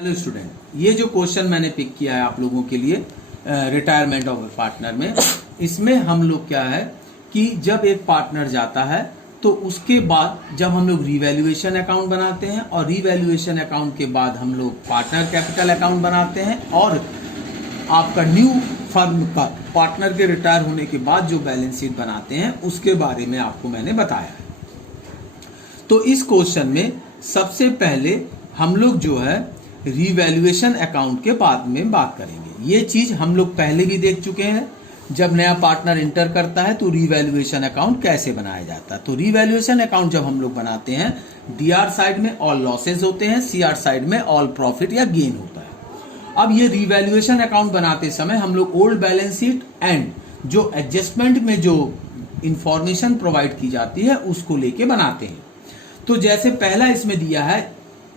Hello student, ये जो question मैंने पिक किया है आप लोगों के लिए रिटायरमेंट ऑफ पार्टनर में, इसमें हम लोग क्या है कि जब एक पार्टनर जाता है तो उसके बाद जब हम लोग रिवैल्यूएशन अकाउंट बनाते हैं और रिवैल्यूएशन अकाउंट के बाद हम लोग पार्टनर कैपिटल अकाउंट बनाते हैं और आपका न्यू फर्म का पार्टनर के रिटायर होने के बाद जो बैलेंस शीट बनाते हैं उसके बारे में आपको मैंने बताया है। तो इस क्वेश्चन में सबसे पहले हम लोग जो है रिवैल्यूएशन अकाउंट के बाद में बात करेंगे। ये चीज हम लोग पहले भी देख चुके हैं। जब नया पार्टनर इंटर करता है तो रिवैल्यूएशन अकाउंट कैसे बनाया जाता है। तो रिवैल्यूएशन अकाउंट जब हम लोग बनाते हैं, डीआर साइड में ऑल लॉसेज होते हैं, सीआर साइड में ऑल प्रॉफिट या गेन होता है। अब ये रिवैल्यूएशन अकाउंट बनाते समय हम लोग ओल्ड बैलेंस शीट एंड जो एडजस्टमेंट में जो इंफॉर्मेशन प्रोवाइड की जाती है उसको लेके बनाते हैं। तो जैसे पहला इसमें दिया है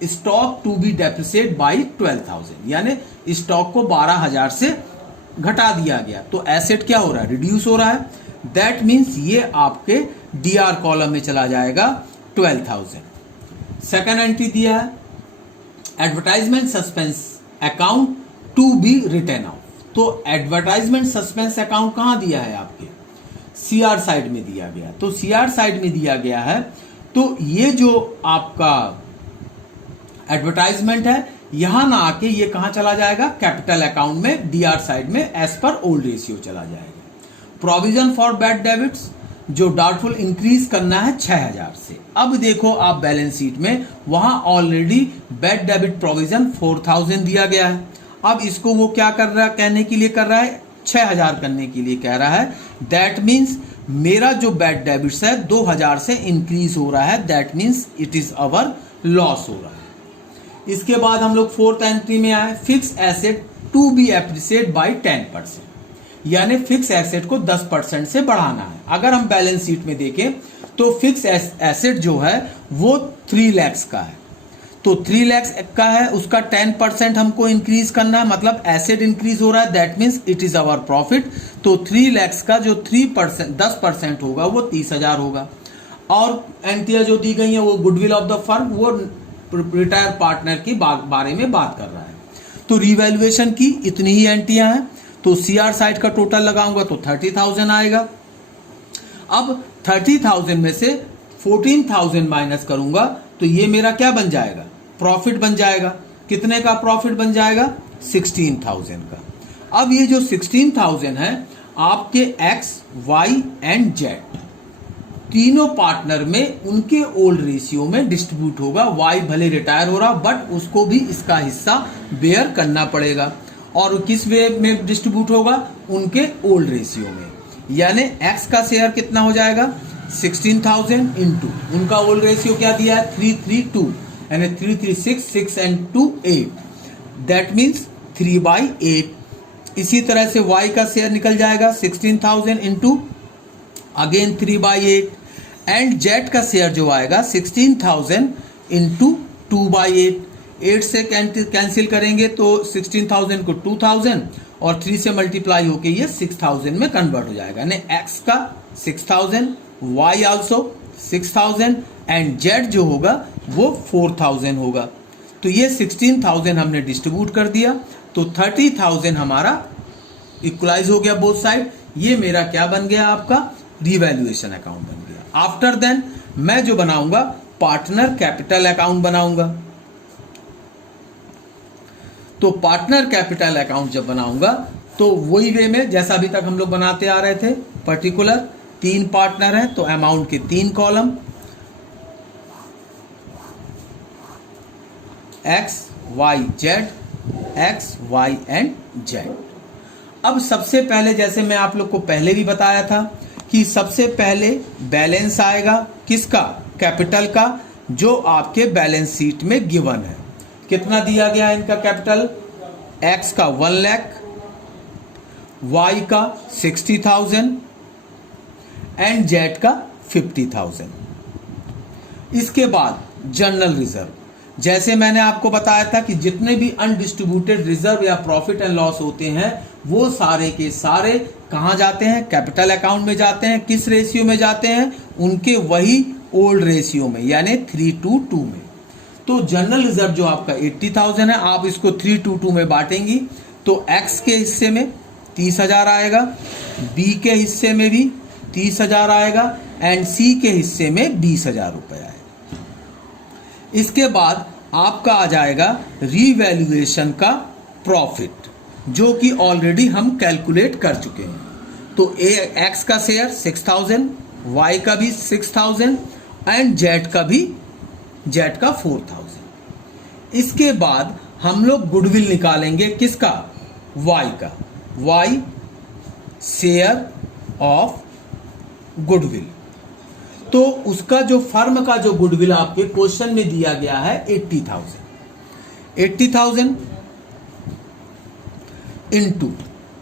stock to be depreciate by 12,000, यानी स्टॉक को 12,000 से घटा दिया गया तो एसेट क्या हो रहा है, रिड्यूस हो रहा है। दैट मीन्स ये आपके डीआर कॉलम में चला जाएगा 12,000। सेकेंड एंट्री दिया है advertisement suspense account to be written off. तो एडवर्टाइजमेंट सस्पेंस अकाउंट कहां दिया है, आपके सीआर साइड में दिया गया। तो सीआर साइड में दिया गया है तो ये जो आपका एडवर्टाइजमेंट है यहां ना आके ये कहां चला जाएगा, कैपिटल अकाउंट में डीआर साइड में एज पर ओल्ड रेशियो चला जाएगा। प्रोविजन फॉर बैड डेबिट्स जो डाउटफुल इंक्रीज करना है 6,000 से। अब देखो आप बैलेंस शीट में वहां ऑलरेडी बैड डेबिट प्रोविजन 4,000 दिया गया है। अब इसको वो क्या कर रहा है, कहने के लिए कर रहा है 6,000 करने के लिए कह रहा है। दैट मीन्स मेरा जो बैड डेबिट्स है 2,000 से इंक्रीज हो रहा है। That means it is our loss हो रहा है। इसके बाद हम लोग फोर्थ एंट्री में आए, fix asset to be appreciate by 10%, यानी फिक्स एसेट को 10% से बढ़ाना है। अगर हम बैलेंस शीट में देखें तो फिक्स एसेट जो है वो 3 लाख का है। तो 3 लाख का है, उसका 10% हमको इंक्रीज करना है, मतलब एसेट इंक्रीज हो रहा है। That means it is our profit. तो 3 लाख का जो 10% होगा वो 30,000 होगा। और एंट्रियां जो दी गई है वो गुडविल ऑफ द फर्म, वो रिटायर पार्टनर की बारे में बात कर रहा है। तो रिवैल्यूएशन की इतनी ही एंट्रियां हैं। तो सीआर साइड का टोटल लगाऊंगा तो 30,000 आएगा। अब 30,000 में से 14,000 माइनस करूंगा तो ये मेरा क्या बन जाएगा, प्रॉफिट बन जाएगा। कितने का प्रॉफिट बन जाएगा, 16,000 का। अब ये जो 16,000 है आपके एक्स, वाई एंड जेड तीनों पार्टनर में उनके ओल्ड रेशियो में डिस्ट्रीब्यूट होगा। वाई भले रिटायर हो रहा बट उसको भी इसका हिस्सा बेयर करना पड़ेगा। और किस वे में डिस्ट्रीब्यूट होगा, उनके ओल्ड रेशियो में। यानी एक्स का शेयर कितना हो जाएगा, 16,000 इंटू उनका ओल्ड रेशियो क्या दिया है, 332, यानी 336, 6 and 2 8। That means 3/8। इसी तरह से वाई का शेयर निकल जाएगा 16,000 इंटू अगेन 3/8। एंड जेड का शेयर जो आएगा 16,000 इंटू 2/8। 8 से कैंसिल करेंगे तो 16,000 को 2,000 और 3 से मल्टीप्लाई होके ये 6,000 में कन्वर्ट हो जाएगा। यानी एक्स का 6,000, वाई आल्सो 6,000 एंड जेड जो होगा वो 4,000 होगा। तो ये 16,000 हमने डिस्ट्रीब्यूट कर दिया तो 30,000 हमारा इक्वलाइज हो गया बोथ साइड। ये मेरा क्या बन गया, आपका रिवैल्यूएशन अकाउंट बन गया। आफ्टर देन मैं जो बनाऊंगा पार्टनर कैपिटल अकाउंट बनाऊंगा। तो पार्टनर कैपिटल अकाउंट जब बनाऊंगा तो वही वे में जैसा अभी तक हम लोग बनाते आ रहे थे। पर्टिकुलर 3 पार्टनर है तो अमाउंट के 3 column, X, Y, Z, X, Y and Z. अब सबसे पहले जैसे मैं आप लोग को पहले भी बताया था कि सबसे पहले बैलेंस आएगा किसका, कैपिटल का, जो आपके बैलेंस शीट में गिवन है। कितना दिया गया है इनका कैपिटल, एक्स का 1 लाख, वाई का 60,000 एंड जेड का 50,000। इसके बाद जनरल रिजर्व, जैसे मैंने आपको बताया था कि जितने भी अनडिस्ट्रीब्यूटेड रिजर्व या प्रॉफिट एंड लॉस होते हैं वो सारे के सारे कहां जाते हैं, कैपिटल अकाउंट में जाते हैं। किस रेशियो में जाते हैं, उनके वही ओल्ड रेशियो में, यानी 3:2 में। तो जनरल रिजर्व जो आपका 80,000 है, आप इसको 322 में बांटेंगी तो एक्स के हिस्से में 30,000 आएगा, बी के हिस्से में भी 30,000 आएगा एंड सी के हिस्से में 20,000 रुपये आएगा। इसके बाद आपका आ जाएगा रीवैल्यूएशन का प्रॉफिट, जो कि ऑलरेडी हम कैलकुलेट कर चुके हैं। तो एक्स का शेयर 6,000, वाई का भी 6,000 एंड जेड का भी 4,000। इसके बाद हम लोग गुडविल निकालेंगे, किसका? वाई का। वाई शेयर ऑफ गुडविल, तो उसका जो फर्म का जो गुडविल आपके क्वेश्चन में दिया गया है 80,000 इनटू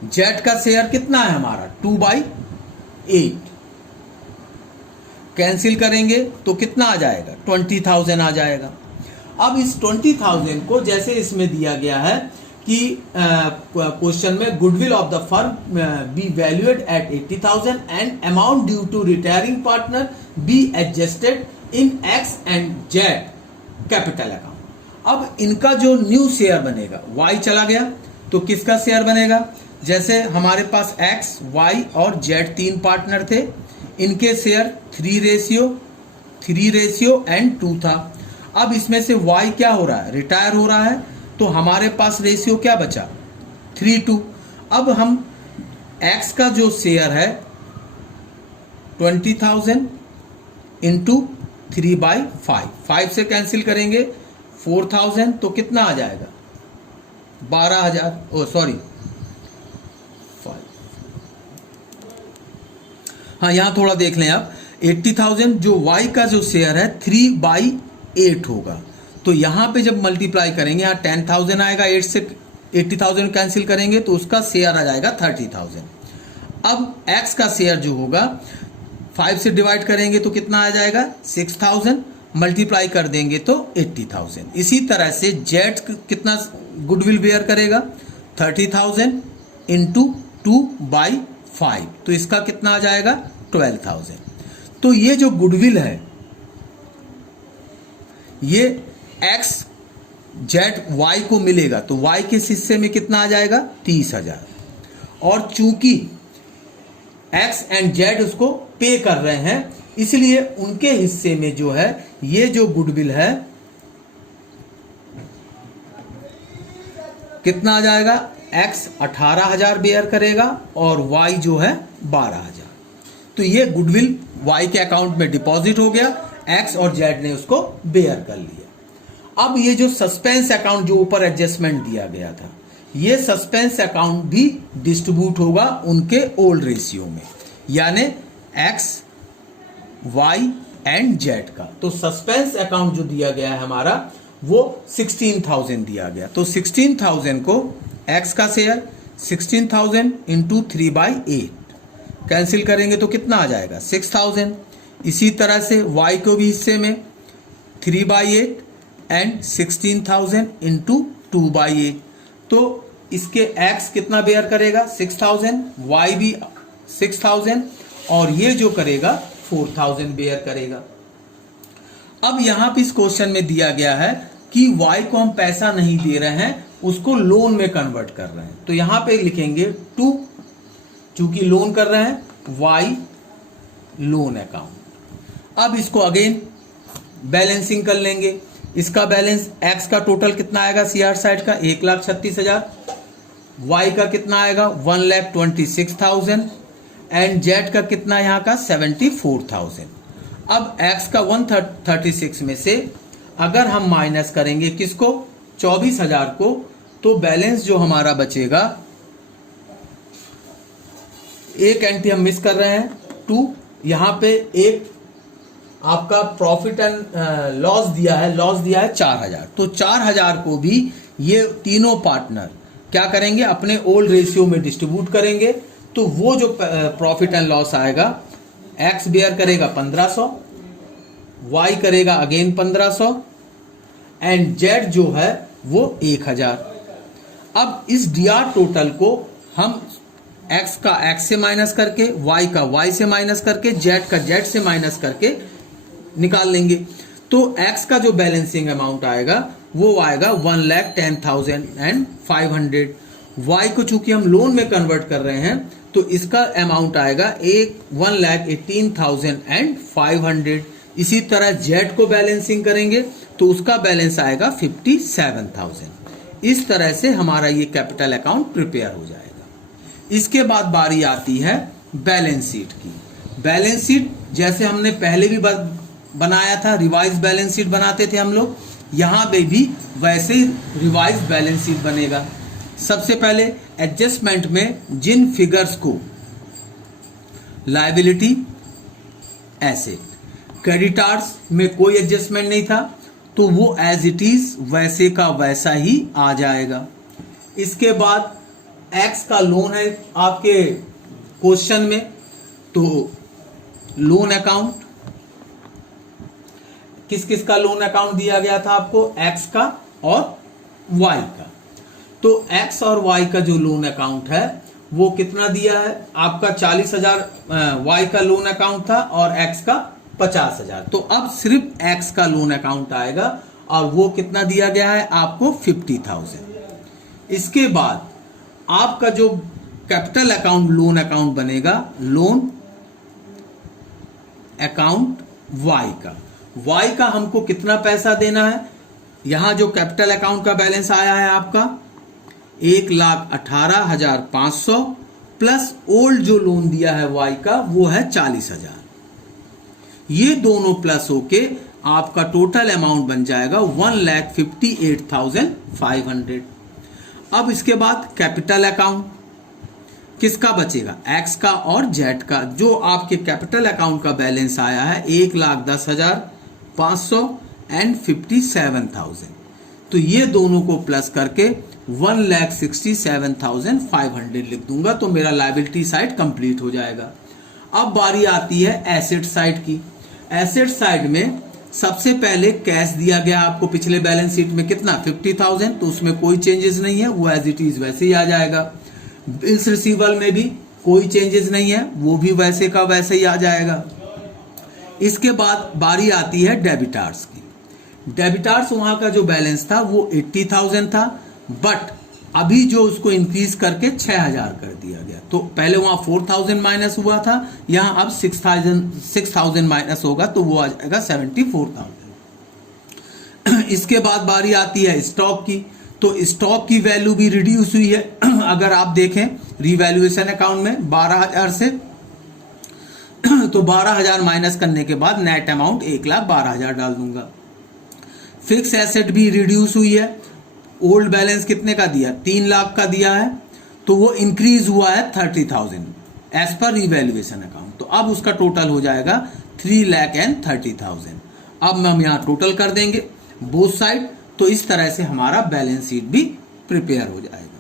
जेड का शेयर कितना है हमारा 2/8, कैंसिल करेंगे तो कितना आ जाएगा 20,000 आ जाएगा। अब इस 20,000 को जैसे इसमें दिया गया है कि क्वेश्चन में goodwill of the firm be valued at 80,000 and amount due to retiring partner be adjusted in X and Z capital account. अब इनका जो न्यू शेयर बनेगा, वाई चला गया तो किसका शेयर बनेगा? जैसे हमारे पास एक्स, वाई और जेड 3 पार्टनर थे, इनके शेयर 3:2 था। अब इसमें से वाई क्या हो रहा है? रिटायर हो रहा है, तो हमारे पास रेशियो क्या बचा 3:2। अब हम एक्स का जो शेयर है 20,000 इंटू 3/5, 5 से कैंसिल करेंगे 4,000 तो कितना आ जाएगा 12,000, ओ सॉरी 5। हाँ यहां थोड़ा देख लें आप, 80,000 जो वाई का जो शेयर है 3/8 होगा, तो यहां पे जब मल्टीप्लाई करेंगे यहाँ 10,000 आएगा, 8 से 80,000 कैंसिल करेंगे तो उसका शेयर आ जाएगा 30,000। अब एक्स का शेयर जो होगा 5 से डिवाइड करेंगे तो कितना आ जाएगा 6,000, मल्टीप्लाई कर देंगे तो 80,000। इसी तरह से जेड कितना गुडविल बेयर करेगा 30,000 इंटू 2/5, तो इसका कितना आ जाएगा 12,000। तो ये जो गुडविल है ये एक्स जेड वाई को मिलेगा, तो वाई के हिस्से में कितना आ जाएगा 30,000, और चूंकि एक्स एंड जेड उसको पे कर रहे हैं इसलिए उनके हिस्से में जो है ये जो गुडविल है कितना आ जाएगा, एक्स 18,000 बेयर करेगा और वाई जो है 12,000। तो ये गुडविल वाई के अकाउंट में डिपॉजिट हो गया, एक्स और जेड ने उसको बेयर कर लिया। अब ये जो सस्पेंस अकाउंट जो ऊपर एडजस्टमेंट दिया गया था, ये सस्पेंस अकाउंट भी डिस्ट्रीब्यूट होगा उनके ओल्ड रेशियो में, यानी एक्स, वाई एंड जेड का। तो सस्पेंस अकाउंट जो दिया गया है हमारा वो 16,000 दिया गया, तो 16,000 को एक्स का शेयर 16,000 इंटू 3/8 कैंसिल करेंगे तो कितना आ जाएगा 6,000। इसी तरह से वाई को भी हिस्से में 3/8 एंड 16,000 इंटू 2/8, तो इसके एक्स कितना बेयर करेगा 6,000, वाई भी 6,000 और ये जो करेगा 4,000 बेयर करेगा। अब यहां पे इस क्वेश्चन में दिया गया है कि वाई को हम पैसा नहीं दे रहे हैं, उसको लोन में कन्वर्ट कर रहे हैं, तो यहां पे लिखेंगे 2, चूंकि लोन कर रहे हैं वाई लोन अकाउंट। अब इसको अगेन बैलेंसिंग कर लेंगे, इसका बैलेंस एक्स का टोटल कितना आएगा सीआर साइड का 1,36,000, वाई का कितना आएगा 1,26,000 एंड जेड का कितना यहां का 74,000। अब एक्स का 136 में से अगर हम माइनस करेंगे किसको 24,000 को, तो बैलेंस जो हमारा बचेगा, एक एंट्री हम मिस कर रहे हैं 2, यहां पे एक आपका प्रॉफिट एंड लॉस दिया है, 4,000, तो 4,000 को भी ये तीनों पार्टनर क्या करेंगे अपने ओल्ड रेशियो में डिस्ट्रीब्यूट करेंगे, तो वो जो प्रॉफिट एंड लॉस आएगा एक्स बेयर करेगा 1,500, वाई करेगा अगेन 1,500 एंड जेड जो है वो 1,000। अब इस डीआर टोटल को हम एक्स का एक्स से माइनस करके, वाई का वाई से माइनस करके, जेड का जेड से माइनस करके निकाल लेंगे। तो एक्स का जो बैलेंसिंग अमाउंट आएगा वो आएगा 1,10,500। वाई को चूंकि हम लोन में कन्वर्ट कर रहे हैं तो इसका अमाउंट आएगा 1,18,500। इसी तरह जेड को बैलेंसिंग करेंगे तो उसका बैलेंस आएगा 57,000। इस तरह से हमारा ये कैपिटल अकाउंट प्रिपेयर हो जाएगा। इसके बाद बारी आती है बैलेंस शीट की। बैलेंस शीट जैसे हमने पहले भी बनाया था, रिवाइज बैलेंस शीट बनाते थे हम लोग, यहां पे भी वैसे ही रिवाइज बैलेंस शीट बनेगा। सबसे पहले एडजस्टमेंट में जिन फिगर्स को लायबिलिटी, एसेट, क्रेडिटार्स में कोई एडजस्टमेंट नहीं था तो वो एज इट इज वैसे का वैसा ही आ जाएगा। इसके बाद एक्स का लोन है आपके क्वेश्चन में, तो लोन अकाउंट, किस किस का लोन अकाउंट दिया गया था आपको, एक्स का और वाई का। तो एक्स और वाई का जो लोन अकाउंट है वो कितना दिया है आपका, 40,000 वाई का लोन अकाउंट था और एक्स का 50,000। तो अब सिर्फ एक्स का लोन अकाउंट आएगा और वो कितना दिया गया है आपको, 50,000। इसके बाद आपका जो कैपिटल अकाउंट लोन अकाउंट बनेगा, लोन अकाउंट वाई का। वाई का हमको कितना पैसा देना है, यहां जो कैपिटल अकाउंट का बैलेंस आया है आपका 1,18,500 प्लस ओल्ड जो लोन दिया है वाई का वो है 40,000। ये दोनों प्लस होके आपका टोटल अमाउंट बन जाएगा 1,58,500। अब इसके बाद कैपिटल अकाउंट किसका बचेगा, एक्स का और जेड का। जो आपके कैपिटल अकाउंट का बैलेंस आया है 1,10,500 एंड 57,000, तो ये दोनों को प्लस करके 1,67,500 लिख दूंगा तो मेरा लायबिलिटी साइड कंप्लीट हो जाएगा। अब बारी आती है एसेट साइड की। एसेट साइड में सबसे पहले कैश दिया गया आपको पिछले बैलेंस शीट में कितना, 50,000, तो उसमें कोई चेंजेस नहीं है, वो एज इट इज वैसे ही आ जाएगा। बिल्स रिसीवल में भी कोई चेंजेस नहीं है, वो भी वैसे का वैसे ही आ जाएगा। इसके बाद बारी आती है डेबिटार्स की। डेबिटार्स वहां का जो बैलेंस था वो 80,000 था, बट अभी जो उसको इंक्रीज करके 6,000 कर दिया गया। तो पहले वहां 4,000 माइनस हुआ था, यहां अब 6,000 माइनस होगा तो वो आ जाएगा 74,000। इसके बाद बारी आती है स्टॉक की। तो स्टॉक की वैल्यू भी रिड्यूस हुई है। अगर आप देखें रिवैल्यूएशन अकाउंट में 12,000 से, तो 12,000 माइनस करने के बाद नेट अमाउंट 1,12,000 डाल दूंगा। फिक्स एसेट भी रिड्यूस हुई है। ओल्ड बैलेंस कितने का दिया, 3 लाख का दिया है, तो वो इंक्रीज हुआ है 30,000 एज पर रिवैल्यूएशन अकाउंट। तो अब उसका टोटल हो जाएगा 3,30,000। अब हम यहाँ टोटल कर देंगे बोथ साइड, तो इस तरह से हमारा बैलेंस शीट भी प्रिपेयर हो जाएगा।